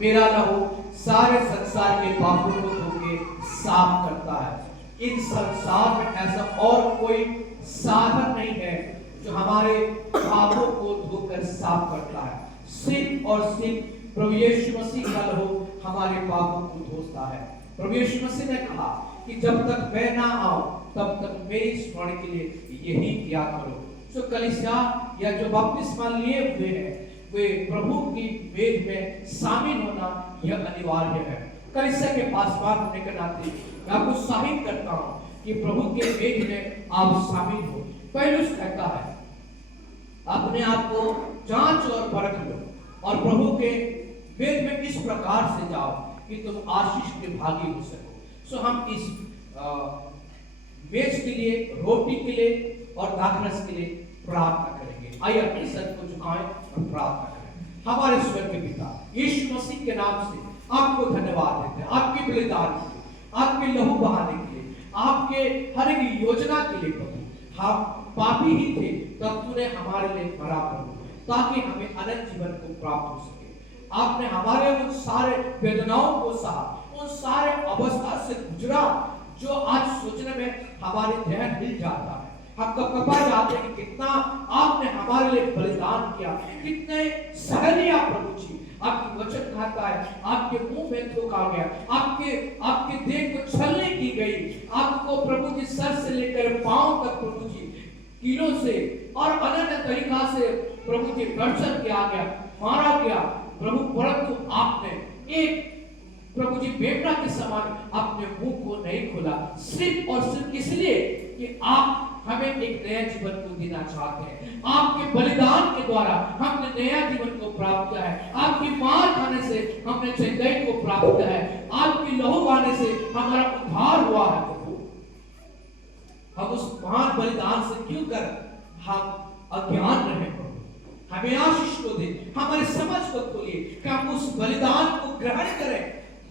मेरा लहू सारे संसार के पापों को धोके साफ करता है। इन संसार में ऐसा और कोई साधन नहीं है जो हमारे पापों को धोकर साफ करता है। सिर्फ और सिर्फ प्रभु यीशु मसीह का लहू हमारे पापों को धोता है। प्रभु यीशु मसीह ने कहा कि जब तक मैं ना आऊं तब तक मेरी स्मरण के लिए यही किया करो। जो कलीसिया या जो बपतिस्मा लिए हुए हैं वे प्रभु की मेज में शामिल होना यह अनिवार्य है। कलीसिया के पासवान होने के नाते मैं आपको उत्साहित करता हूं कि प्रभु के मेज में आप शामिल हो। पौलुस कहता है अपने आप को जांच और परख लो और प्रभु के मेज में इस प्रकार से जाओ कि तुम आशीष के भागी हो सको। सो हम इस मेज के लिए, रोटी के लिए और दाखरस के लिए प्रार्थना करेंगे। आइए अपने सर को झुकाएं और प्रार्थना करें। हमारे स्वर्गीय पिता यीशु मसीह के नाम से आपको धन्यवाद देते हैं, आपके बलिदान के लिए, आपके लहू बहाने के लिए, आपके हर एक योजना के लिए प्रभु। हम पापी ही थे तब तूने हमारे लिए मरा प्रभु, ताकि हमें अनंत जीवन को प्राप्त हो सके। आपने हमारे उन सारे वेदनाओं को सहा, उन सारे अवस्था से गुजरा जो आज सोचने में हमारे ध्यान हिल जाता है। हम कपा जाते हैं कि कितना आपने हमारे लिए बलिदान किया, कितने सहलिया प्रभु जी। आपकी वचन कहता है आपके मुंह में थूका गया, आपके देह को छलनी की गई, आपको प्रभु जी सर से लेकर पांव तक प्रभु जी कीलों से और अनन्य तरीका से प्रभु जी दर्शन किया गया, मारा गया प्रभु। परंतु आपने एक प्रभु जी बेटा के समान अपने मुंह को नहीं खोला, सिर्फ और सिर्फ इसलिए कि आप हमें एक नया जीवन को देना चाहते हैं। आपके बलिदान के द्वारा हमने नया जीवन को प्राप्त किया है। आपकी मार खाने से हमने चंगाई को प्राप्त किया है। आपकी लहू बहाने से हमारा उद्धार हुआ है प्रभु। हम उस महान बलिदान से क्यों कर हम अज्ञान रहे प्रभु, हमें आशीष को दे, हमारे समझ को खोलिए कि हम उस बलिदान को ग्रहण करें,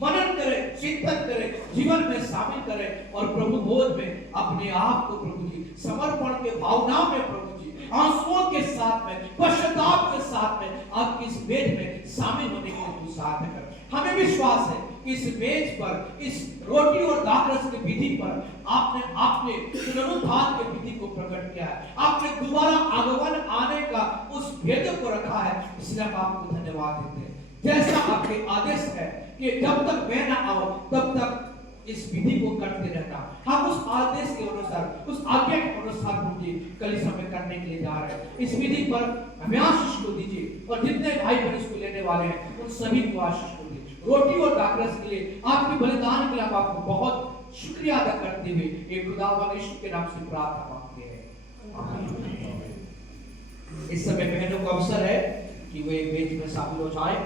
मनन करें, चिंतन करें, जीवन में शामिल करें और प्रभु बोध में अपने आप को प्रभु जी समर्पण के भावना में प्रभु जी आंसुओं के साथ में, पश्चाताप के साथ में आपकी इस मेज में शामिल होने के लिए तू साथ कर। हमें विश्वास है कि इस मेज पर, इस रोटी और दाखरस की विधि पर आपने पुनरुत्थान के विधि को प्रकट किया है। आपने दोबारा आगमन आने का उस भेद को रखा है, इसलिए हम आपको धन्यवाद देते हैं। जैसा आपके आदेश है कि जब तक मैं ना आऊं तब तक इस विधि को करते रहना, हम उस आदेश के अनुसार, उस आज्ञा के अनुसार मुझे कलीसिया में करने के लिए जा रहे हैं। इस विधि पर हमें आशीष को दीजिए और जितने भाई बहन इसको लेने वाले हैं उन सभी को आशीष को दीजिए। रोटी और दाखरस के लिए, आपके बलिदान के लिए हम आपको बहुत शुक्रिया अदा करते हुए एक खुदावंद यीशु के नाम से प्रार्थना मांगते हैं, आमीन। इस समय बहनों का अवसर है कि वे मेज में शामिल हो जाएं।